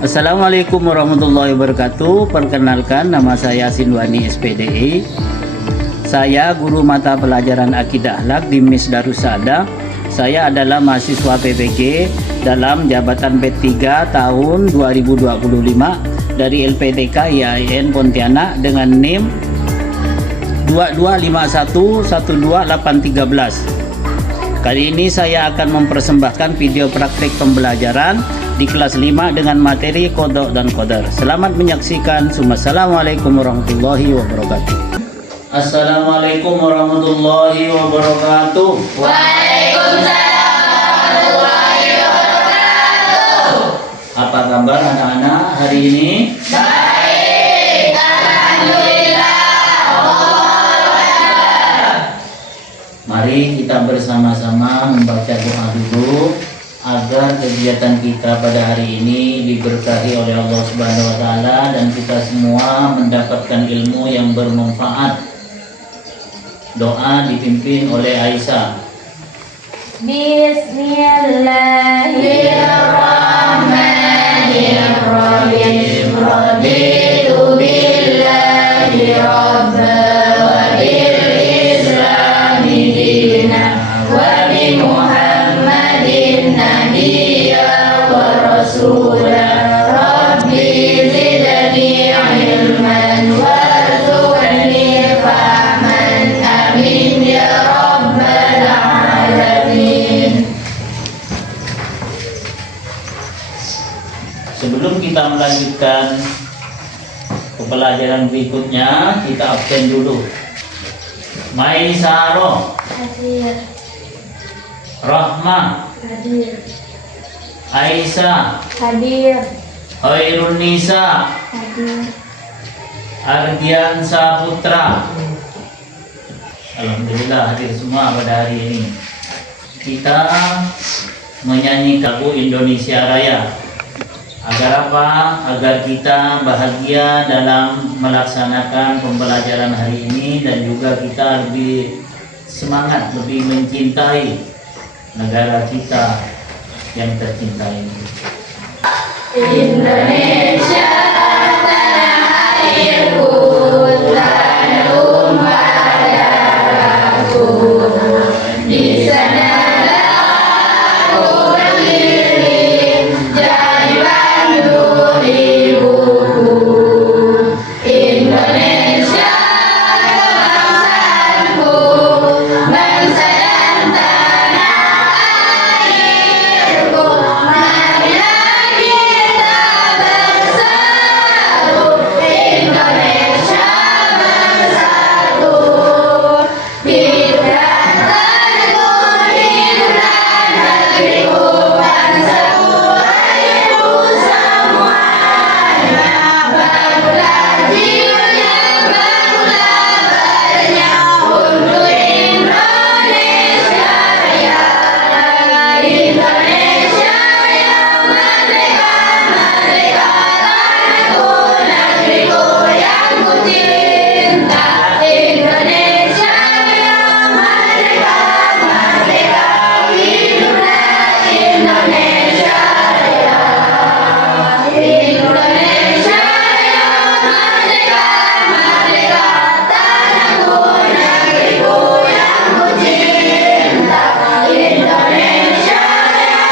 Assalamualaikum warahmatullahi wabarakatuh. Perkenalkan, nama saya Sinwani SPDI. Saya guru mata pelajaran Akidah Akhlak di MIS Darussaada. Saya adalah mahasiswa PPG dalam jabatan P3 tahun 2025 dari LPTK IAIN Pontianak dengan NIM 225112813. Kali ini saya akan mempersembahkan video praktik pembelajaran di kelas 5 dengan materi qada dan qadar. Selamat menyaksikan. Assalamualaikum warahmatullahi wabarakatuh. Assalamualaikum warahmatullahi wabarakatuh. Waalaikumsalam warahmatullahi wabarakatuh. Apa kabar anak-anak hari ini? Baik, alhamdulillah. Mari kita bersama-sama membaca doa dulu agar kegiatan kita pada hari ini diberkahi oleh Allah Subhanahu wa taala dan kita semua mendapatkan ilmu yang bermanfaat. Doa dipimpin oleh Aisyah. Bismillahirrahmanirrahim. Raditu billahi rabban wa bil islami dinan wa bi Muhammadin nabiyyan wa rasulan. Rabbi zidni ilman warzuqni fahman. Amin ya rabbal alamin. Sebelum kita melanjutkan ke pelajaran berikutnya, kita absen dulu. Maisaro, Hadir, Rahmah, hadir, Aisyah, hadir, Khairun Nisa, hadir. Ardian Saputra. Alhamdulillah hadir semua pada hari ini. Kita menyanyi lagu Indonesia Raya. Agar apa? Agar kita bahagia dalam melaksanakan pembelajaran hari ini dan juga kita lebih semangat, lebih mencintai negara kita yang tercinta ini. Indonesia tanah airku, tanah tumpah darahku. Di sanalah aku berdiri, jadi pandu ibuku. Indonesia kebangsaanku, bangsa dan tanah airku. Marilah kita bersatu, Indonesia bersatu. Hiduplah tanahku, hiduplah negeriku, bangsaku, airku semuanya. Bangunlah jiwanya, bangunlah badannya untuk Indonesia Raya. Indonesia Raya, merdeka, merdeka, tanahku, negeriku yang ku cinta. Indonesia Raya, merdeka, merdeka, hiduplah Indonesia Raya. Indonesia Raya, merdeka, merdeka, tanahku, negeriku yang ku cinta. Indonesia Raya,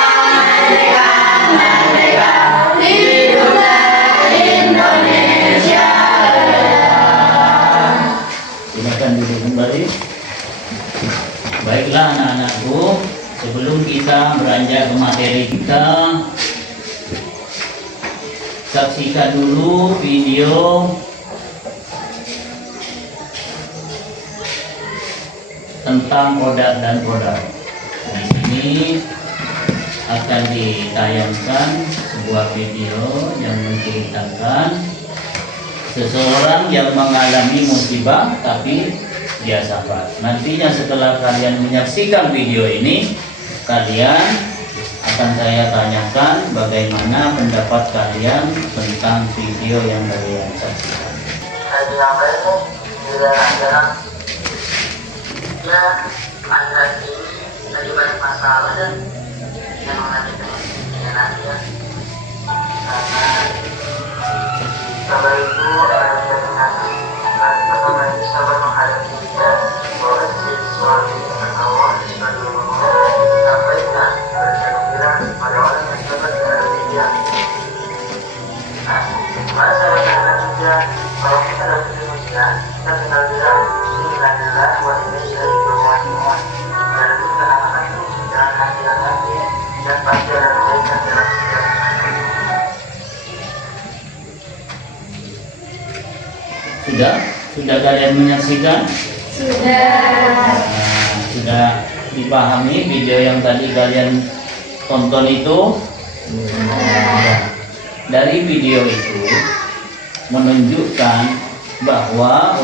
merdeka, merdeka, hiduplah Indonesia Raya. Silakan duduk kembali. Baiklah anak-anakku, sebelum kita beranjak ke materi kita, saksikan dulu video tentang qada dan qadar. Di sini akan ditayangkan sebuah video yang menceritakan seseorang yang mengalami musibah tapi dia sabar. Nantinya setelah kalian menyaksikan video ini, kalian akan saya tanyakan bagaimana pendapat kalian tentang video yang kalian saksikan. Lagi ngapain nih? Di jalan-jalan. Ya, akhir-akhir ini lagi banyak masalah dan memang lagi pengen aja. Karena sabar itu adalah jaminan pertama itu sabar menghadapi dia bahwa jadi suami dengan Allah sebagai Allah sampaikan berikan gembira pada orang yang sabar menghadapi dia. Nah, gimana sabar menghadapi dia? Kalau kita dapat ujian, kita tinggal bilang Bismillah wa inna ilaihi raji'un. Dan itu tenangkan itu jangan hati-hati dan pasti ada kebaikan dalam setiap Sudah kalian menyaksikan? Sudah dipahami video yang tadi kalian tonton itu? Dari video itu menunjukkan bahwa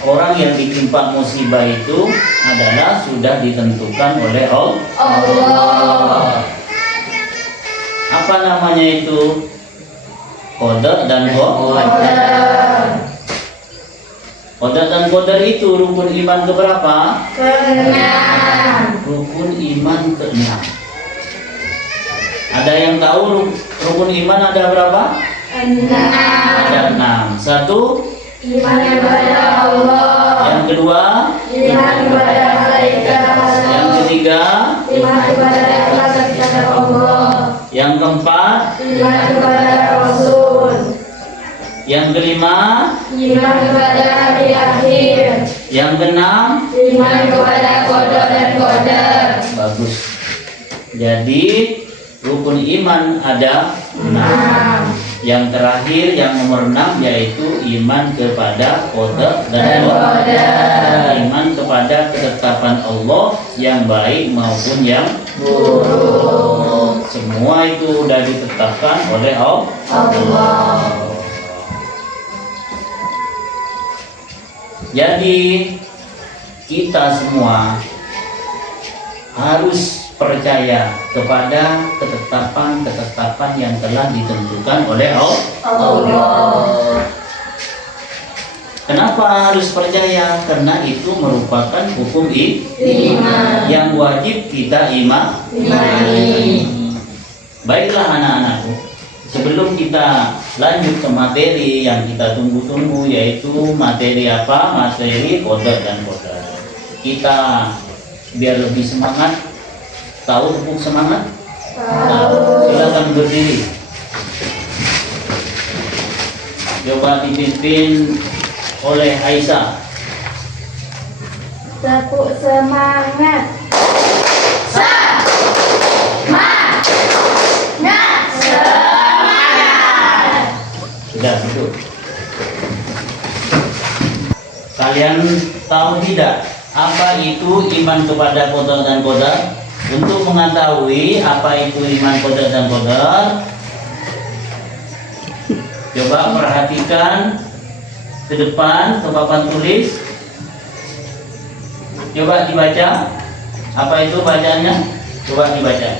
orang yang ditimpa musibah itu adalah sudah ditentukan oleh Allah. Apa namanya itu? Qadar dan qadar. Qadar dan qadar itu rukun iman keberapa? Keenam. Rukun iman ke-6. Ada yang tahu rukun iman ada berapa? 6. Ada 6. Satu, Iman kepada Allah. yang kedua, Iman kepada malaikat. yang ketiga, Iman kepada kepada Allah. yang keempat, Iman kepada Rasul. yang kelima, Iman kepada hari akhir. yang keenam. Iman kepada qadar dan qadar. Bagus. Jadi rukun iman ada 6. Yang terakhir yang nomor 6 yaitu iman kepada qadar dan qadar. Iman kepada ketetapan Allah yang baik maupun yang buruk. Semua itu sudah ditetapkan oleh Allah. Jadi kita semua harus percaya kepada ketetapan-ketetapan yang telah ditentukan oleh Allah. Kenapa harus percaya? Karena itu merupakan hukum Iman. yang wajib kita imani. Baiklah anak-anakku, sebelum kita lanjut ke materi yang kita tunggu-tunggu, yaitu materi apa? Materi qadar dan qadar. Kita biar lebih semangat. Tahu tepuk semangat? Tahu. Silakan berdiri. Coba dipimpin oleh Aisyah. Tepuk semangat. Sudah duduk. Kalian tahu tidak apa itu iman kepada qadar dan qadar? Untuk mengetahui apa itu iman qadar dan qadar, coba perhatikan ke depan ke papan tulis. Coba dibaca. Apa itu bacaannya? Coba dibaca.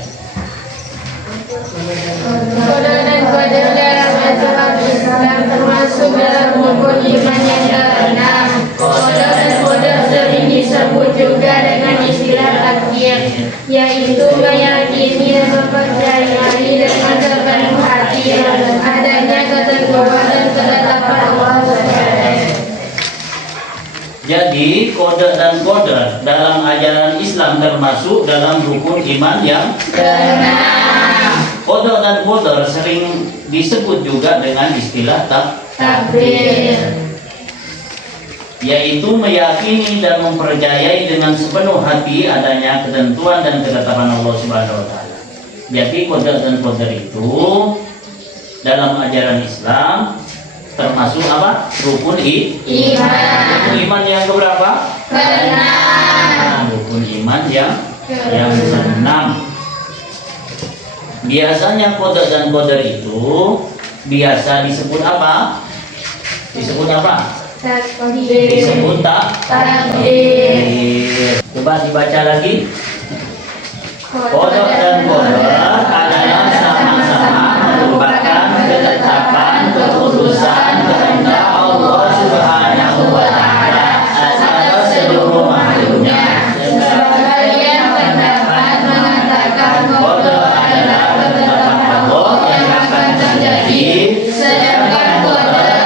Qadar dan qadar dalam ajaran Islam termasuk dalam rukun iman yang keenam. Qadar dan qadar sering disebut juga dengan istilah takdir, yaitu meyakini dan mempercayai dengan sepenuh hati adanya ketentuan dan ketetapan Allah SWT. Jadi qadar dan qadar dalam ajaran Islam termasuk dalam rukun iman yang Keenam. qadar dan qadar sering disebut juga dengan istilah Takdir. yaitu meyakini dan mempercayai dengan sepenuh hati adanya ketentuan dan ketetapan Allah Subhanahu wa taala. Jadi qadar dan qadar itu dalam ajaran Islam termasuk apa? Rukun Iman. Rukun iman yang keberapa? Keenam. Rukun iman yang keenam. Biasanya qadar dan qadar itu biasa disebut apa? Disebut apa? Takdir. Disebut Takdir. Coba dibaca lagi. Qadar dan qadar adalah sama-sama merupakan ketetapan keputusan kehendak Allah Subhanahu wa taala atas seluruh makhluknya. Sebagian pendapat mengatakan qadar adalah ketetapan Allah yang akan terjadi, sedangkan qadar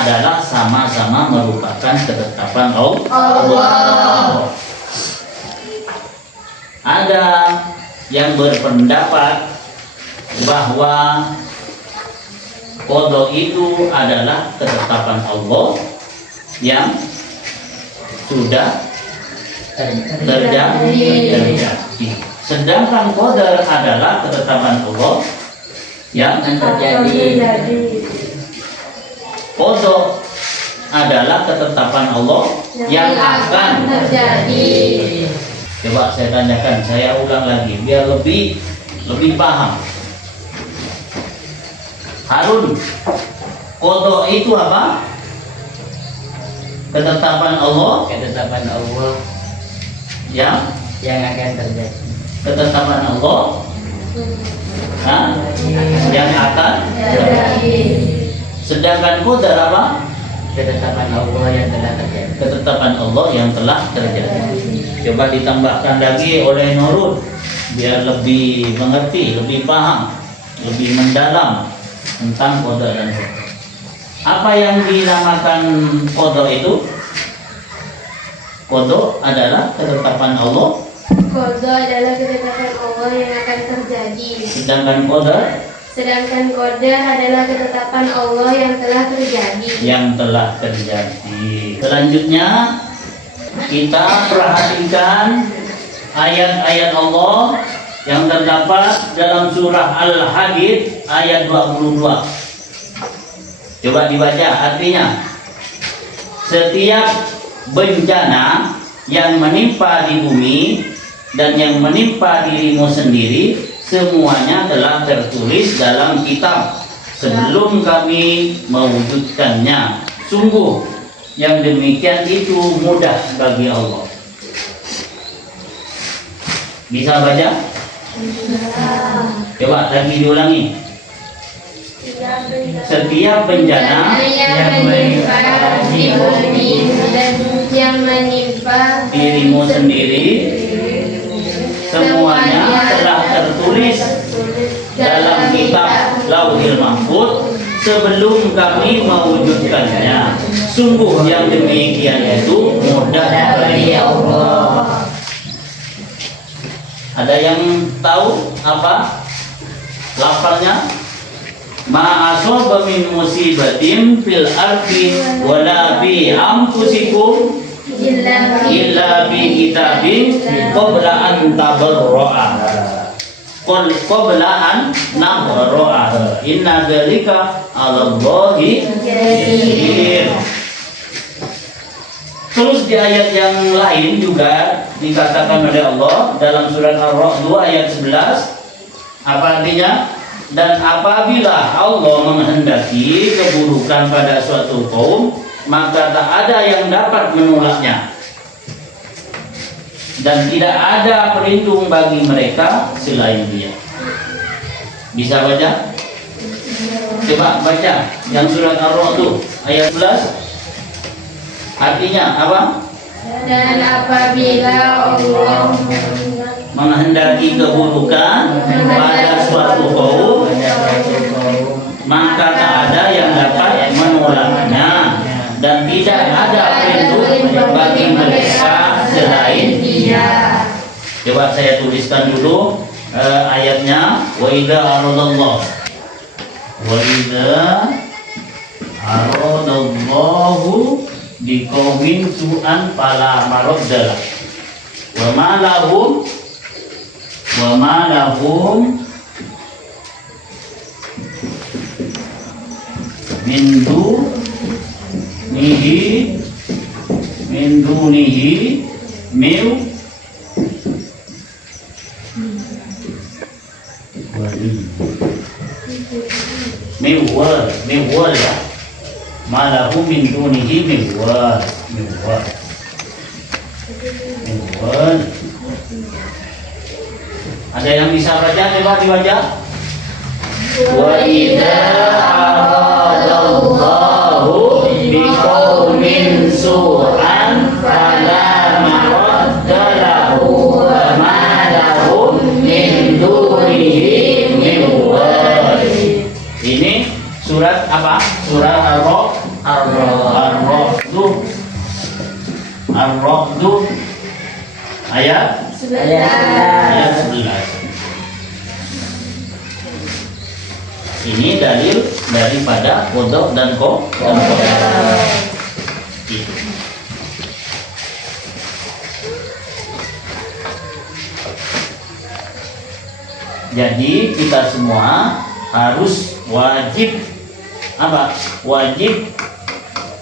adalah sama-sama merupakan ketetapan Allah. Ada yang berpendapat bahwa qada itu adalah ketetapan Allah yang sudah terjadi. Sedangkan qadar adalah ketetapan Allah yang terjadi. Qada adalah ketetapan Allah yang akan terjadi. Coba saya tanyakan, saya ulang lagi biar lebih paham. Harun, qada itu apa? Ketetapan Allah yang akan terjadi. Ketetapan Allah yang akan terjadi. Sedangkan qadar apa? Ketetapan Allah yang telah terjadi. Ketetapan Allah yang telah terjadi. Coba ditambahkan lagi oleh Nurul biar lebih mengerti, lebih paham, lebih mendalam tentang qada dan qadar. Apa yang dinamakan qada itu? Qada adalah ketetapan Allah. Qada adalah ketetapan Allah yang akan terjadi. Sedangkan qadar adalah ketetapan Allah yang telah terjadi. Selanjutnya kita perhatikan ayat-ayat Allah yang terdapat dalam surah Al-Hadid ayat 22. Coba dibaca artinya. Setiap bencana yang menimpa di bumi dan yang menimpa dirimu sendiri, semuanya telah tertulis dalam kitab sebelum kami mewujudkannya. Sungguh yang demikian itu mudah bagi Allah. Bisa baca? Coba lagi diulangi. Setiap bencana yang menimpa di bumi dan yang menimpa dirimu sendiri, semuanya telah tertulis dalam kitab Lauhil Mahfuz sebelum kami mewujudkannya. Sungguh yang demikian itu mudah bagi Allah. Ada yang tahu apa lafalnya? Ma asaba min musibatin fil ardi wala bi anfusikum illa bi kitabin qabla an tabarra'a. Qabla an nabra'a. Inna dzalika 'ala Allahi yasir. Terus di ayat yang lain juga dikatakan oleh Allah dalam surat Ar-Ra'd 2 ayat 11. Apa artinya? Dan apabila Allah menghendaki keburukan pada suatu kaum, maka tak ada yang dapat menolaknya, dan tidak ada pelindung bagi mereka selain Dia. Bisa baca? Coba baca yang surat Ar-Ra'd ayat 11. Artinya apa? Dan apabila Allah menghendaki keburukan pada suatu kaum, maka tak ada yang dapat menolaknya, dan tidak ada pelindung bagi mereka selain Dia. Coba saya tuliskan dulu ayatnya. Wa idza aradallahu biqaumin su'an fala maraddalah wa ma lahum min dunihi miwal ya. Malahu min dunihi miwal. Ada yang bisa baca? Coba dibaca. Wa idza aradallahu biqaumin su'an fala maradda lahu wa ma lahum min dunihi min wali. Ini surat apa? Surat Ar-Ra'd Ayat 11. Ini dalil daripada qada dan qadar. Itu. Jadi kita semua harus wajib apa? Wajib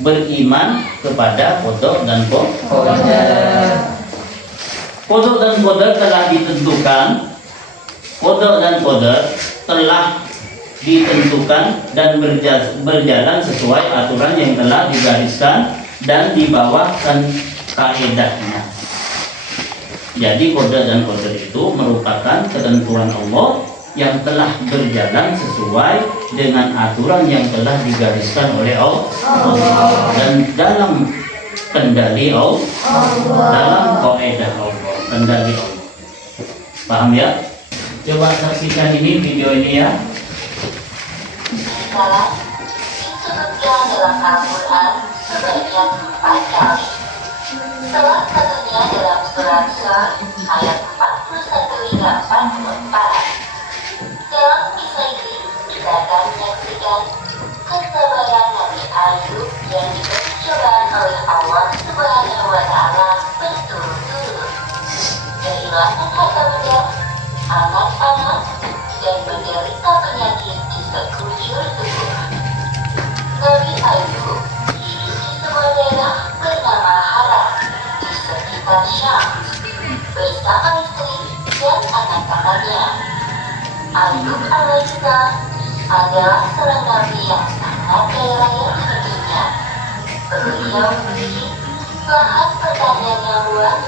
beriman kepada qada dan qadar. Qada dan qadar telah ditentukan. Qada dan qadar telah ditentukan dan berjalan sesuai aturan yang telah digariskan dan dibawakan kaedahnya. Jadi qada dan qadar itu merupakan ketentuan Allah yang telah berjalan sesuai dengan aturan yang telah digariskan oleh Allah dan dalam kendali Allah, dalam kaedah Allah, kendali Allah. Paham ya? Coba saksikan ini video ini ya. Salah disebutkan dalam Al-Quran sebanyak 4 kali. Salah satunya dalam surat Sur ayat 41 hingga 44. Dalam kisah ini kita akan menyaksikan kesabaran Nabi Ayub yang diberi cobaan oleh Allah Subhanahu wa Ta'ala berturut-turut. Kehilangan harta benda, anak-anak, dan menderita penyakit di sekujur tubuh. Nabi Ayub hidup di sebuah daerah bernama Haran di sekitar Syam bersama istri dan anak-anaknya. Ayub alaihissalam adalah seorang nabi yang sangat kaya raya di negerinya. Beliau memiliki lahan pertanian yang luas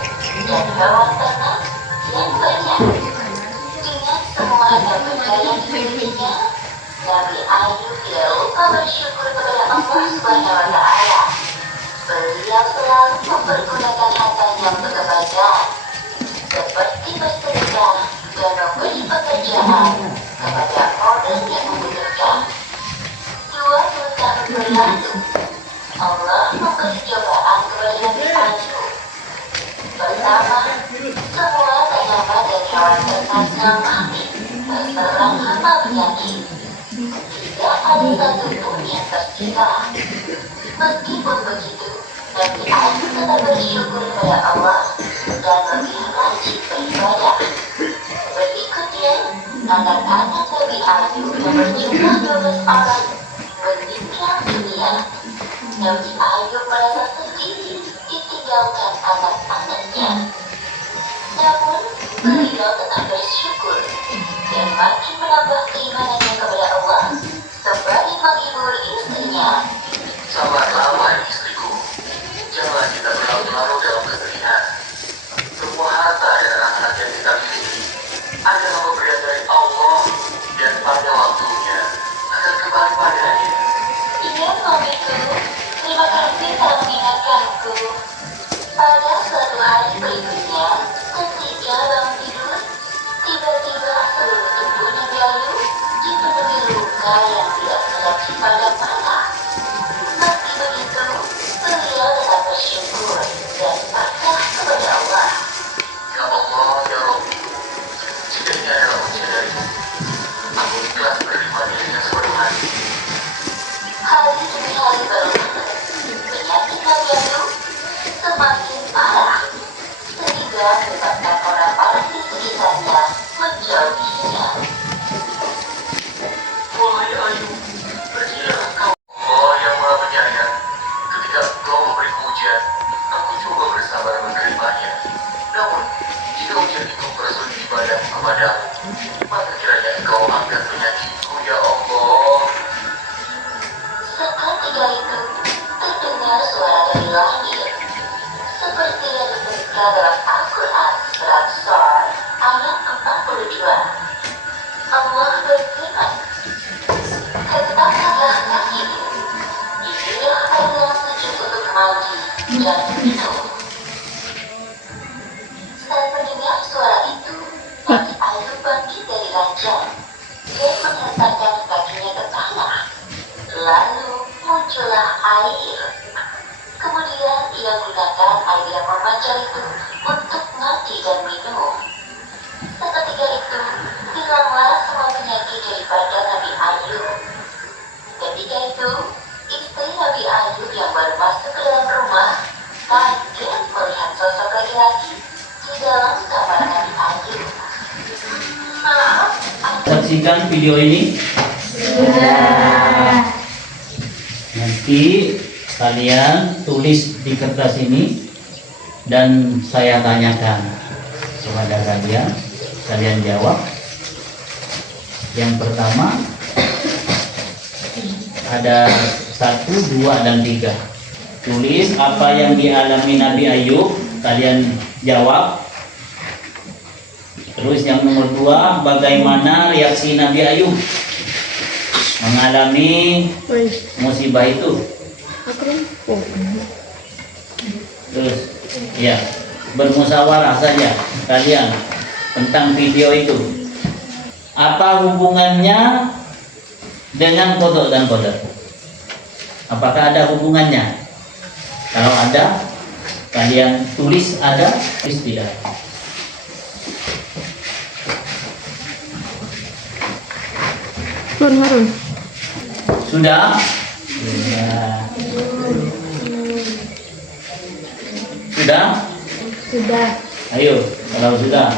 dan hewan ternak yang banyak. Dengan semua dapatnya yang dimilikinya, Nabi Ayub tidak lupa bersyukur kepada Allah Subhanahu wa Ta'ala. Beliau selalu mempergunakan hartanya untuk kebaikan, seperti bersedekah dan memberi pekerjaan kepada orang yang membutuhkan. 20 tahun berlalu, Allah memberi cobaan kepada Nabi Ayub. Pertama, semua tanaman dan hewan ternaknya mati terserang hama penyakit. Tidak ada satupun yang tersisa. Meskipun begitu, Nabi Ayub tetap bersyukur kepada Allah dan lebih rajin beribadah. Berikutnya, anak-anak Nabi Ayub yang berjumlah 12 orang meninggal dunia. Nabi Ayub merasa sedih ditinggalkan anak-anaknya. Namun, beliau tetap bersyukur dan makin menambah keimanannya kepada Allah sembari menghibur istrinya. Sabarlah wahai istriku, jangan kita berlarut-larut dalam kesedihan. Semua harta dan anak-anak yang kita miliki adalah pemberian dari Allah dan pada waktunya akan kembali padanya. Iya suamiku, terima kasih telah mengingatkanku. Pada suatu hari berikutnya, ketika bangun tidur, tiba-tiba seluruh tubuh Nabi Ayub dipenuhi luka yang tidak terlihat pada mata. Meski begitu, beliau tetap bersyukur dan pasrah kepada Allah. Ya Allah, ya Rabbi, jika ini adalah ujian darimu, aku ikhlas menerimanya dengan sepenuh hati. Hari demi hari berlalu, penyakit Nabi Ayub semakin parah, sehingga menyebabkan orang-orang di sekitarnya menjauhinya. Wahai Ayub, berdialah engkau, Allah yang maha penyayang. Ketika engkau memberiku ujian, aku coba bersabar menerimanya. Namun, jika ujian itu bersulit ibadah kepadamu, maka kiranya engkau angkat penyakitku, ya Allah. Seketika itu, terdengar suara dari langit, seperti yang disebutkan dalam Al-Quran surat Sur ayat 42. Allah berfirman, "Katakanlah kakimu, inilah air yang sejuk untuk mandi dan minum." Saat mendengar suara itu, Nabi Ayub bangkit dari ranjang dan menghentakkan kakinya ke tanah. Lalu muncullah air. Kemudian ia gunakan air yang memancar itu untuk mandi. mandi dan minum. Seketika itu, hilanglah semua penyakit daripada Nabi Ayub. Ketika itu, istri Nabi Ayub yang baru masuk ke dalam rumah kaget melihat sosok laki-laki di dalam kamar Nabi Ayub. Maaf, Saksikan video ini. Sudah. Nanti kalian tulis di kertas ini dan saya tanyakan kepada kalian. Kalian jawab. Yang pertama ada 1, 2, dan 3. Tulis apa yang dialami Nabi Ayub. Kalian jawab. Terus yang nomor 2, bagaimana reaksi Nabi Ayub mengalami musibah itu. Terus ya, bermusyawarah saja kalian tentang video itu. Apa hubungannya dengan kodok dan kodar? Apakah ada hubungannya? Kalau ada, kalian tulis ada, tulis tidak. Harun. Sudah? Sudah. Sudah? Sudah. Ayo, kalau sudah,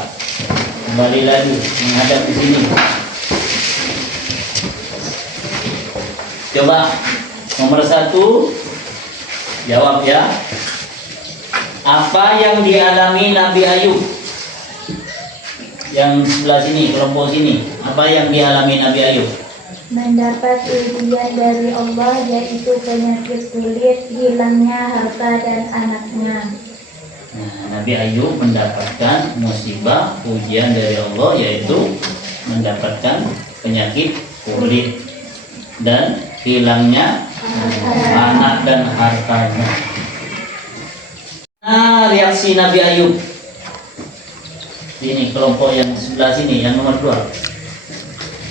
kembali lagi menghadap ke sini. Coba nomor 1, jawab ya. Apa yang dialami Nabi Ayub? Yang sebelah sini, kelompok sini. Apa yang dialami Nabi Ayub? Mendapat ujian dari Allah, yaitu penyakit kulit, hilangnya harta dan anaknya. Nah, Nabi Ayub mendapatkan musibah ujian dari Allah, yaitu mendapatkan penyakit kulit dan hilangnya anak dan hartanya. Nah, reaksi Nabi Ayub. Ini kelompok yang sebelah sini, yang nomor 2.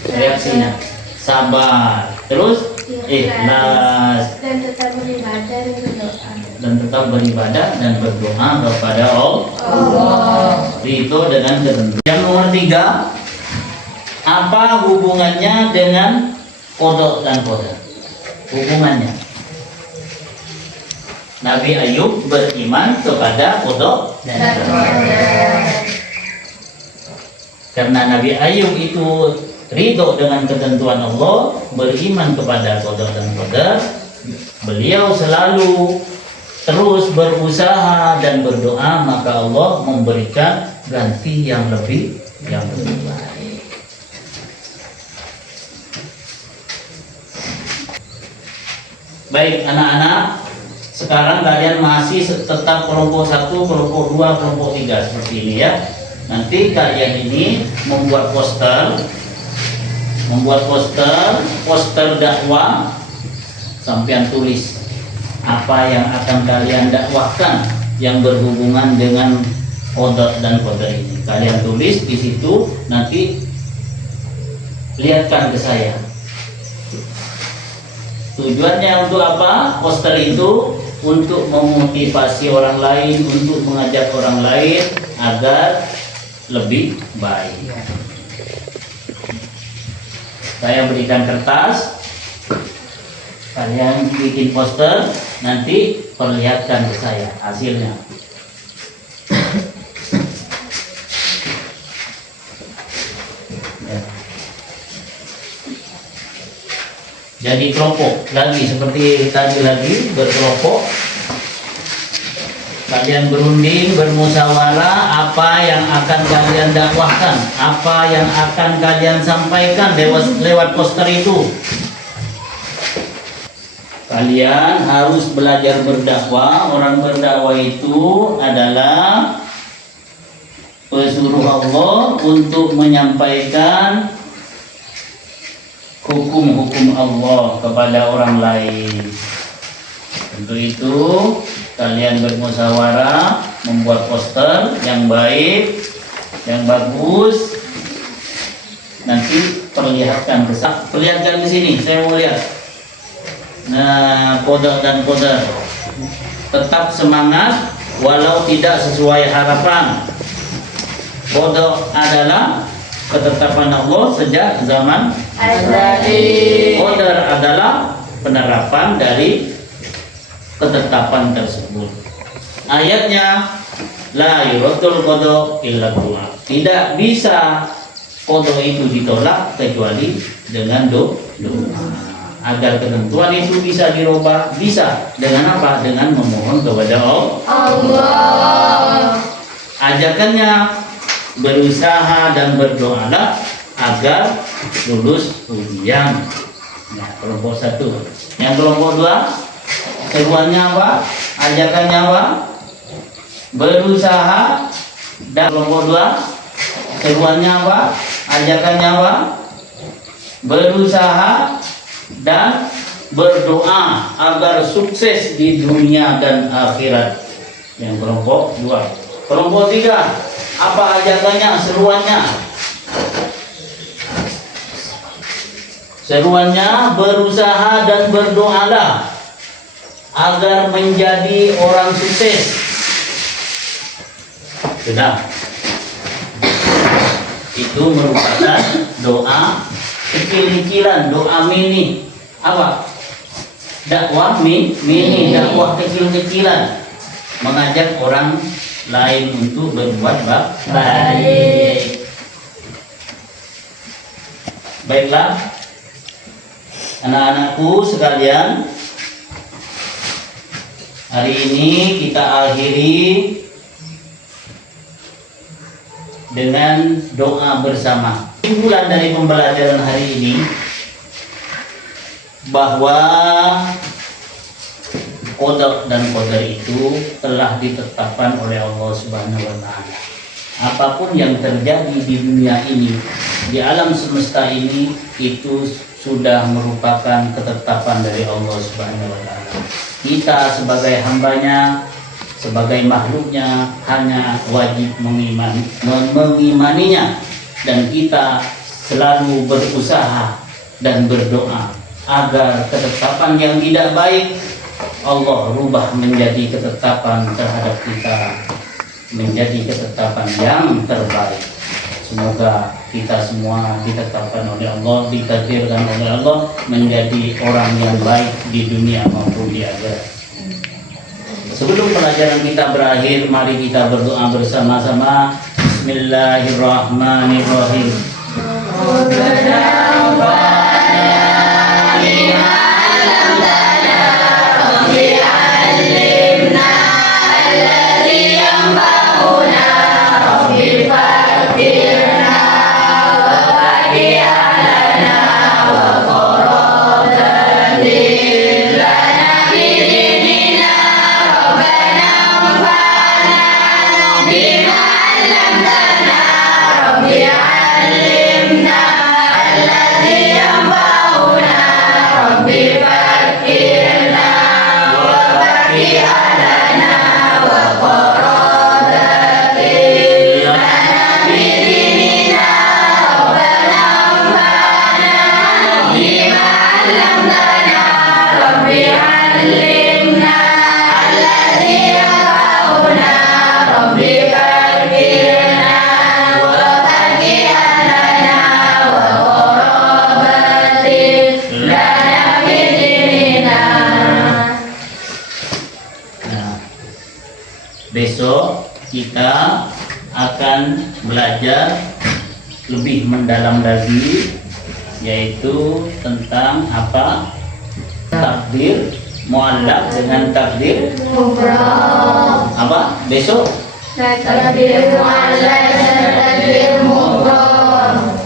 Reaksinya sabar, terus ikhlas, Dan tetap beribadah dan berdoa. dan tetap beribadah dan berdoa kepada Allah. Itu dengan ketentuan. Yang nomor 3, apa hubungannya dengan kodok dan kodar? Hubungannya, Nabi Ayub beriman kepada kodok dan kodar. Karena Nabi Ayub itu ridho dengan ketentuan Allah, beriman kepada kodok dan kodar, beliau selalu terus berusaha dan berdoa, maka Allah memberikan ganti yang lebih baik. Baik anak-anak, sekarang kalian masih tetap kelompok 1, kelompok 2, kelompok 3 seperti ini ya. Nanti kalian ini membuat poster dakwah. Sampean tulis apa yang akan kalian dakwahkan yang berhubungan dengan kodok dan kodar ini. Kalian tulis di situ, nanti lihatkan ke saya. Tujuannya untuk apa? Poster itu untuk memotivasi orang lain, untuk mengajak orang lain agar lebih baik. Saya berikan kertas, kalian bikin poster, nanti perlihatkan ke saya hasilnya. Ya. Jadi kelompok lagi seperti tadi lagi, berkelompok. Kalian berunding, bermusyawarah apa yang akan kalian dakwahkan, apa yang akan kalian sampaikan lewat poster itu. Kalian harus belajar berdakwah. Orang berdakwah itu adalah pesuruh Allah untuk menyampaikan hukum-hukum Allah kepada orang lain. Untuk itu kalian bermusyawarah, membuat poster yang baik, yang bagus. Nanti perlihatkan ke sini, saya mau lihat. Nah, kodok dan kodar tetap semangat walau tidak sesuai harapan. Qada adalah ketetapan Allah sejak zaman azali. Qadar adalah penerapan dari ketetapan tersebut. Ayatnya la yuratul qada illa du'a. Tidak bisa qada itu ditolak kecuali dengan doa. Agar ketentuan itu bisa dirubah, bisa dengan apa? Dengan memohon kepada Allah. Ajakannya berusaha dan berdoalah agar lulus ujian. Nah, kelompok 1. Yang kelompok 2, seruannya apa? Ajakannya apa? Berusaha. Dan kelompok 2, seruannya apa? Ajakannya apa? Berusaha dan berdoa agar sukses di dunia dan akhirat. Yang kelompok 2. Kelompok 3, apa ajakannya, seruannya? Seruannya berusaha dan berdoalah agar menjadi orang sukses. Sudah. Itu merupakan doa kecil-kecilan, doa mini. Apa? Dakwah mini, dakwah kecil-kecilan. Mengajak orang lain untuk berbuat baik. Baiklah, anak-anakku sekalian, hari ini kita akhiri dengan doa bersama. Kesimpulan dari pembelajaran hari ini bahwa qada dan qadar itu telah ditetapkan oleh Allah Subhanahu wa taala. Apapun yang terjadi di dunia ini, di alam semesta ini, itu sudah merupakan ketetapan dari Allah Subhanahu wa taala. Kita sebagai hambanya, sebagai makhluknya, hanya wajib mengimaninya, dan kita selalu berusaha dan berdoa agar ketetapan yang tidak baik Allah rubah menjadi ketetapan terhadap kita, menjadi ketetapan yang terbaik. Semoga kita semua ditetapkan oleh Allah, ditakdirkan oleh Allah menjadi orang yang baik di dunia maupun di akhirat. Sebelum pelajaran kita berakhir, mari kita berdoa bersama-sama. Bismillahirrahmanirrahim. Besok kita akan belajar lebih mendalam lagi, yaitu tentang apa? Takdir muallaq dengan takdir Mubrom. apa? Besok Takdir muallaq dan takdir mubrom.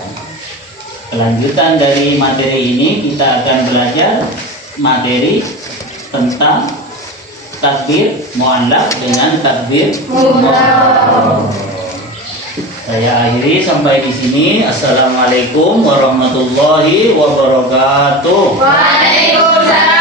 kelanjutan dari materi ini, kita akan belajar materi tentang takdir muallaq dengan takdir mubrom. Saya akhiri sampai di sini. Assalamualaikum warahmatullahi wabarakatuh. Waalaikumsalam.